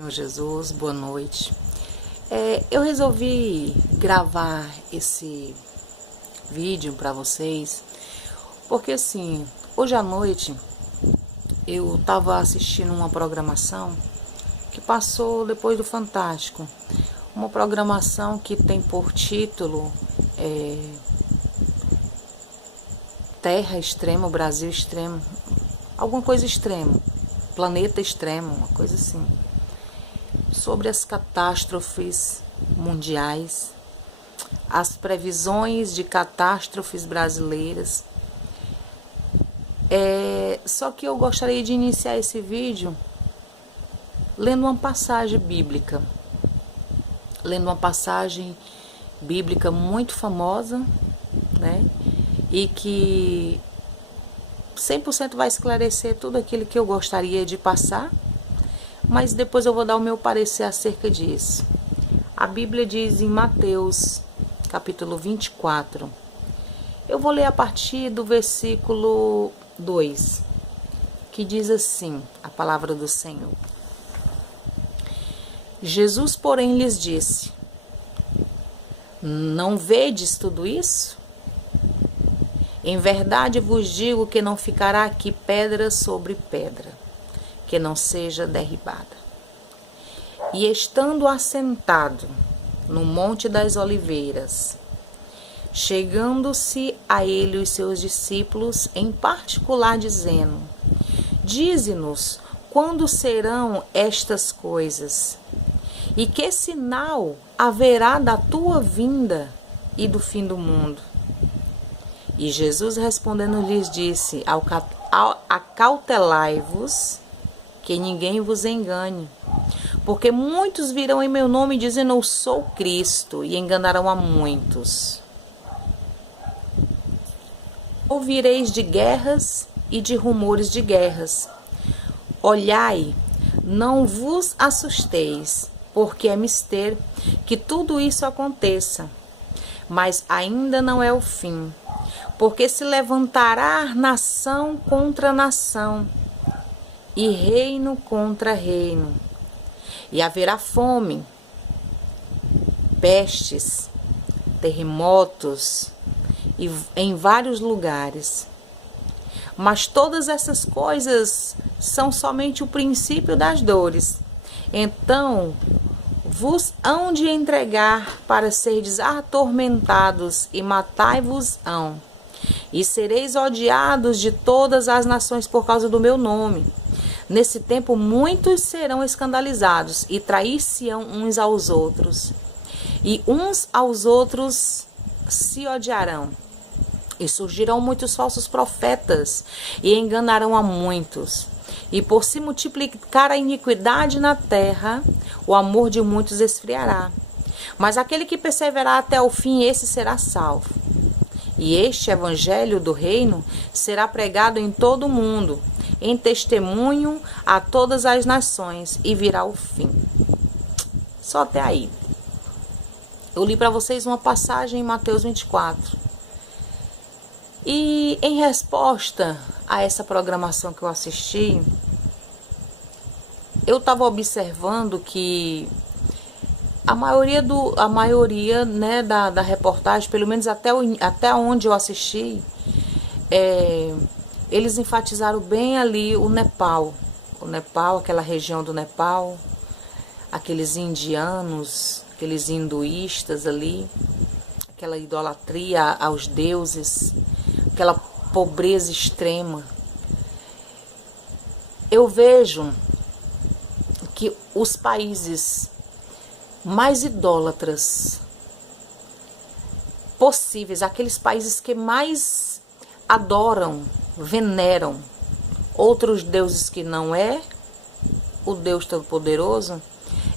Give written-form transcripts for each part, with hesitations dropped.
Senhor Jesus, boa noite. Eu resolvi gravar esse vídeo para vocês, porque assim, hoje à noite eu estava assistindo uma programação que passou depois do Fantástico. Uma programação que tem por título Terra Extrema, Brasil Extremo, alguma coisa extrema, Planeta Extremo, uma coisa assim, sobre as catástrofes mundiais, as previsões de catástrofes brasileiras. Só que eu gostaria de iniciar esse vídeo lendo uma passagem bíblica. Lendo uma passagem bíblica muito famosa, né? E que 100% vai esclarecer tudo aquilo que eu gostaria de passar, mas depois eu vou dar o meu parecer acerca disso. A Bíblia diz em Mateus, capítulo 24. Eu vou ler a partir do versículo 2, que diz assim, a palavra do Senhor. Jesus, porém, lhes disse: não vedes tudo isso? Em verdade vos digo que não ficará aqui pedra sobre pedra, que não seja derribada. E estando assentado no Monte das Oliveiras, chegando-se a ele os seus discípulos, em particular dizendo: dize-nos quando serão estas coisas, e que sinal haverá da tua vinda e do fim do mundo? E Jesus respondendo lhes disse: acautelai-vos, que ninguém vos engane, porque muitos virão em meu nome dizendo: eu sou Cristo, e enganarão a muitos. Ouvireis de guerras e de rumores de guerras. Olhai, não vos assusteis, porque é mister que tudo isso aconteça, mas ainda não é o fim. Porque se levantará nação contra nação, e reino contra reino, e haverá fome, pestes, terremotos, e em vários lugares. Mas todas essas coisas são somente o princípio das dores. Então vos hão de entregar para serdes atormentados, e matai-vos-ão. E sereis odiados de todas as nações por causa do meu nome. Nesse tempo muitos serão escandalizados, e trair-se-ão uns aos outros. E uns aos outros se odiarão. E surgirão muitos falsos profetas, e enganarão a muitos. E por se multiplicar a iniquidade na terra, o amor de muitos esfriará. Mas aquele que perseverar até o fim, esse será salvo. E este evangelho do reino será pregado em todo o mundo, em testemunho a todas as nações, e virá o fim. Só até aí. Eu li para vocês uma passagem em Mateus 24. E em resposta a essa programação que eu assisti, eu estava observando que a maioria né, da reportagem, pelo menos até onde eu assisti, eles enfatizaram bem ali o Nepal, aquela região do Nepal, aqueles indianos, aqueles hinduístas ali, aquela idolatria aos deuses, aquela pobreza extrema. Eu vejo que os países mais idólatras possíveis, aqueles países que mais adoram, veneram outros deuses que não é o Deus Todo-Poderoso,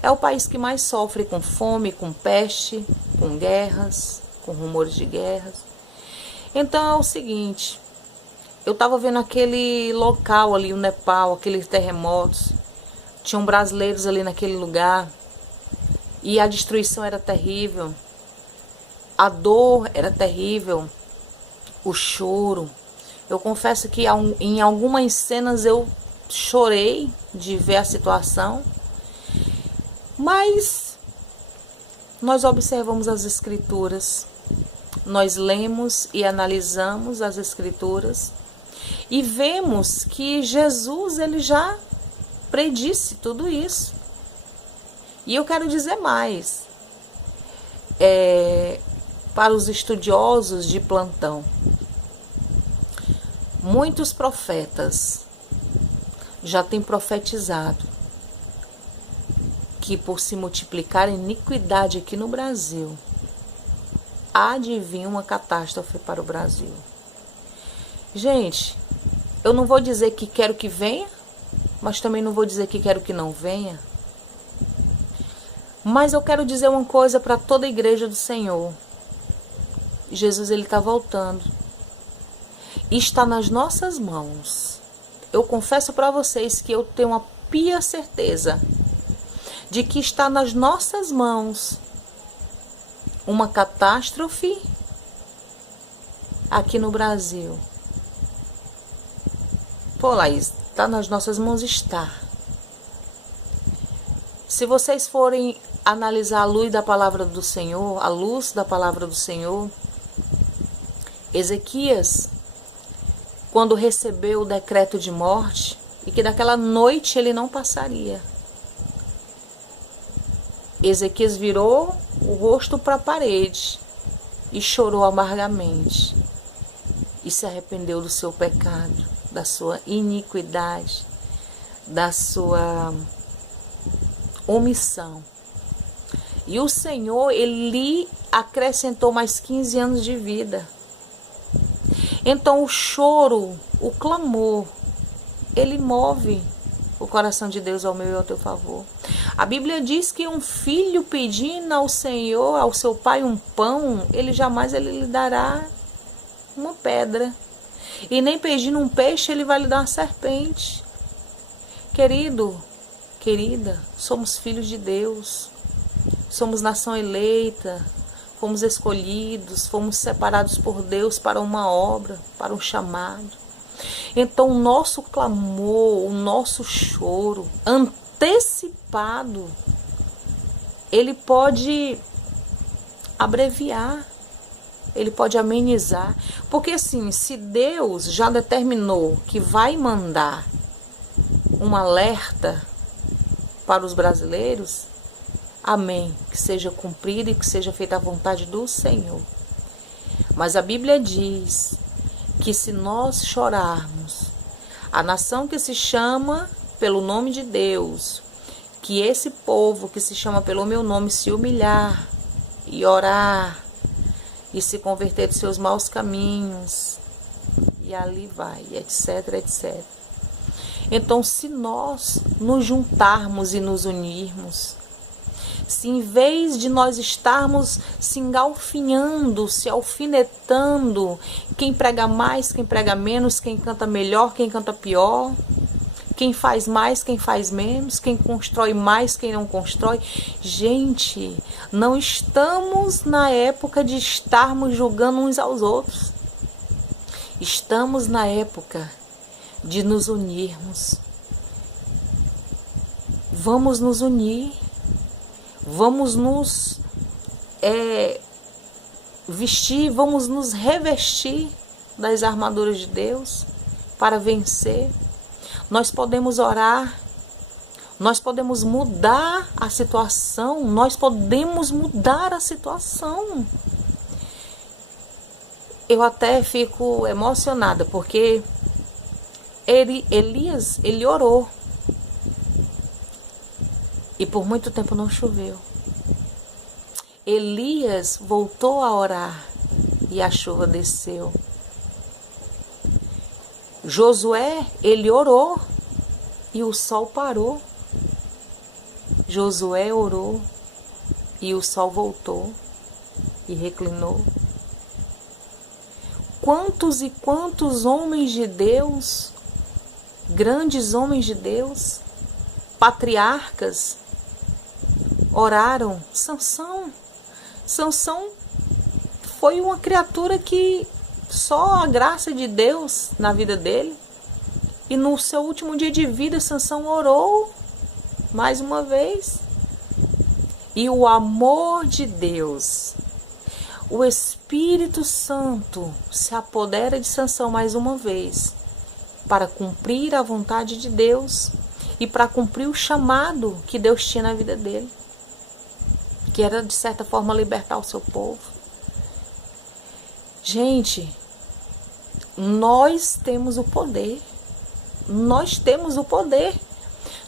é o país que mais sofre com fome, com peste, com guerras, com rumores de guerras. Então é o seguinte, eu estava vendo aquele local ali, o Nepal, aqueles terremotos, tinham brasileiros ali naquele lugar, e a destruição era terrível, a dor era terrível, o choro. Eu confesso que em algumas cenas eu chorei de ver a situação. Mas nós observamos as Escrituras, nós lemos e analisamos as Escrituras e vemos que Jesus, ele já predisse tudo isso. E eu quero dizer mais, para os estudiosos de plantão, muitos profetas já têm profetizado que por se multiplicar a iniquidade aqui no Brasil, há de vir uma catástrofe para o Brasil. Gente, eu não vou dizer que quero que venha, mas também não vou dizer que quero que não venha. Mas eu quero dizer uma coisa para toda a igreja do Senhor. Jesus, ele está voltando. E está nas nossas mãos. Eu confesso para vocês que eu tenho uma pia certeza de que está nas nossas mãos uma catástrofe aqui no Brasil. Pô, Laís, está nas nossas mãos? Está. Se vocês forem analisar a luz da palavra do Senhor, Ezequias, quando recebeu o decreto de morte, e que daquela noite ele não passaria, Ezequias virou o rosto para a parede e chorou amargamente e se arrependeu do seu pecado, da sua iniquidade, da sua omissão. E o Senhor, ele lhe acrescentou mais 15 anos de vida. Então o choro, o clamor, ele move o coração de Deus ao meu e ao teu favor. A Bíblia diz que um filho pedindo ao Senhor, ao seu pai, um pão, ele jamais lhe dará uma pedra. E nem pedindo um peixe, ele vai lhe dar uma serpente. Querido, querida, somos filhos de Deus. Somos nação eleita. Fomos escolhidos, fomos separados por Deus para uma obra, para um chamado. Então o nosso clamor, o nosso choro antecipado, ele pode abreviar, ele pode amenizar. Porque assim, se Deus já determinou que vai mandar um alerta para os brasileiros, amém, que seja cumprido e que seja feita a vontade do Senhor. Mas a Bíblia diz que se nós chorarmos, a nação que se chama pelo nome de Deus, que esse povo que se chama pelo meu nome se humilhar e orar e se converter dos seus maus caminhos, e ali vai, etc, etc. Então, se nós nos juntarmos e nos unirmos, se em vez de nós estarmos se engalfinhando, se alfinetando, quem prega mais, quem prega menos, quem canta melhor, quem canta pior, quem faz mais, quem faz menos, quem constrói mais, quem não constrói. Gente, não estamos na época de estarmos julgando uns aos outros. Estamos na época de nos unirmos. Vamos nos unir. Vamos nos vestir, vamos nos revestir das armaduras de Deus para vencer. Nós podemos orar, nós podemos mudar a situação, nós podemos mudar a situação. Eu até fico emocionada porque Elias, ele orou. E por muito tempo não choveu. Elias voltou a orar e a chuva desceu. Josué, ele orou e o sol parou. Josué orou e o sol voltou e reclinou. Quantos e quantos homens de Deus, grandes homens de Deus, patriarcas, oraram. Sansão foi uma criatura que só a graça de Deus na vida dele. E no seu último dia de vida, Sansão orou mais uma vez. e o amor de Deus, o Espírito Santo se apodera de Sansão mais uma vez para cumprir a vontade de Deus e para cumprir o chamado que Deus tinha na vida dele, que era de certa forma libertar o seu povo. Gente, nós temos o poder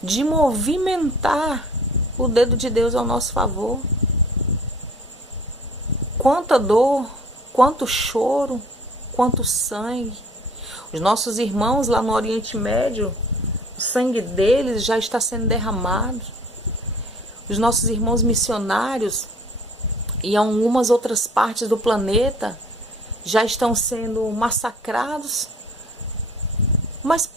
de movimentar o dedo de Deus ao nosso favor. Quanta dor, quanto choro, quanto sangue. Os nossos irmãos lá no Oriente Médio, o sangue deles já está sendo derramado. Os nossos irmãos missionários e algumas outras partes do planeta já estão sendo massacrados. Mas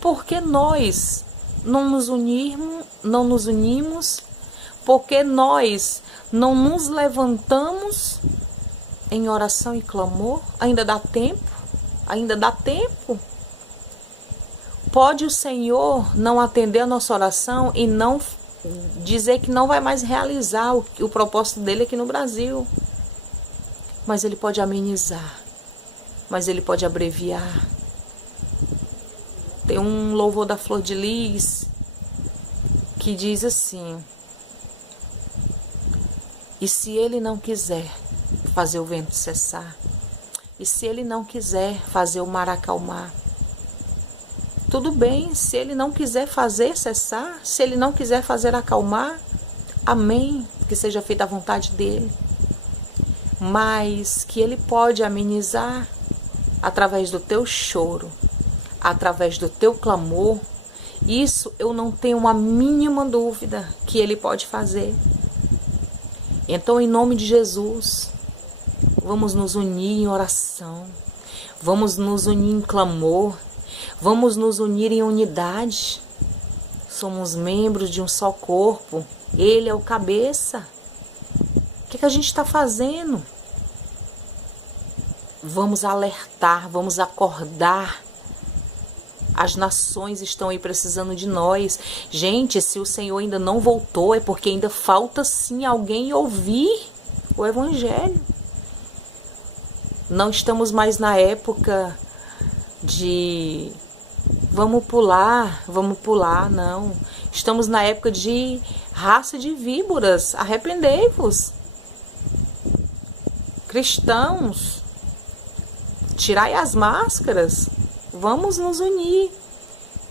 por que nós não nos unimos? Por que nós não nos levantamos em oração e clamor? Ainda dá tempo? Ainda dá tempo? Pode o Senhor não atender a nossa oração e não dizer que não vai mais realizar o propósito dele aqui no Brasil. Mas ele pode amenizar. Mas ele pode abreviar. Tem um louvor da Flor de Lis que diz assim: e se ele não quiser fazer o vento cessar, e se ele não quiser fazer o mar acalmar, tudo bem. Se ele não quiser fazer cessar, se ele não quiser fazer acalmar, amém, que seja feita a vontade dele. Mas que ele pode amenizar através do teu choro, através do teu clamor. Isso eu não tenho a mínima dúvida que ele pode fazer. Então, em nome de Jesus, vamos nos unir em oração, vamos nos unir em clamor, vamos nos unir em unidade. Somos membros de um só corpo, ele é o cabeça. O que a gente está fazendo? Vamos alertar, vamos acordar. As nações estão aí precisando de nós. Gente, se o Senhor ainda não voltou, é porque ainda falta sim alguém ouvir o Evangelho. Não estamos mais na época de vamos pular, não. Estamos na época de raça de víboras. Arrependei-vos. Cristãos, tirai as máscaras. Vamos nos unir.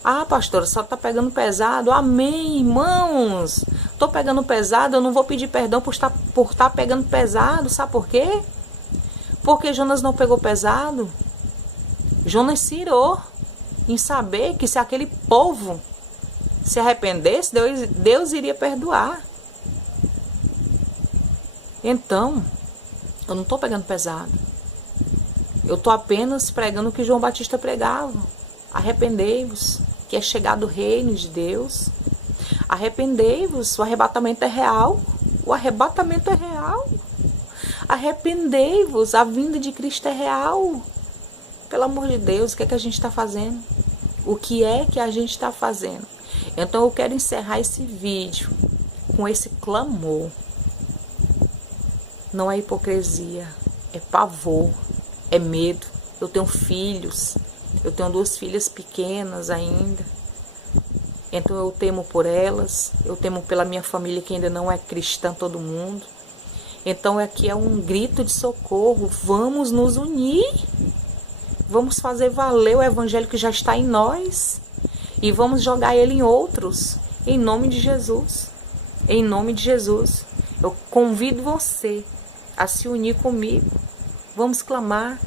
Ah, pastora, só está pegando pesado. Amém, irmãos. Estou pegando pesado, eu não vou pedir perdão por estar pegando pesado. Sabe por quê? Porque Jonas não pegou pesado. Jonas se irou em saber que se aquele povo se arrependesse, Deus iria perdoar. Então, eu não estou pegando pesado. Eu estou apenas pregando o que João Batista pregava. Arrependei-vos, que é chegado o reino de Deus. Arrependei-vos, o arrebatamento é real. O arrebatamento é real. Arrependei-vos, a vinda de Cristo é real. Pelo amor de Deus, o que é que a gente está fazendo? O que é que a gente está fazendo? Então eu quero encerrar esse vídeo com esse clamor. Não é hipocrisia, é pavor. É medo. Eu tenho filhos. Eu tenho 2 filhas pequenas ainda. Então eu temo por elas. Eu temo pela minha família que ainda não é cristã, todo mundo. Então aqui é um grito de socorro. Vamos nos unir. Vamos fazer valer o evangelho que já está em nós. E vamos jogar ele em outros. Em nome de Jesus. Em nome de Jesus. Eu convido você a se unir comigo. Vamos clamar,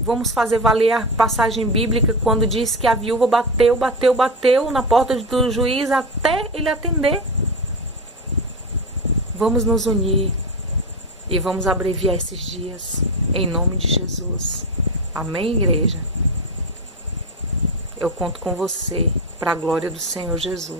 vamos fazer valer a passagem bíblica quando diz que a viúva bateu na porta do juiz até ele atender. Vamos nos unir e vamos abreviar esses dias em nome de Jesus. Amém, igreja? Eu conto com você para a glória do Senhor Jesus.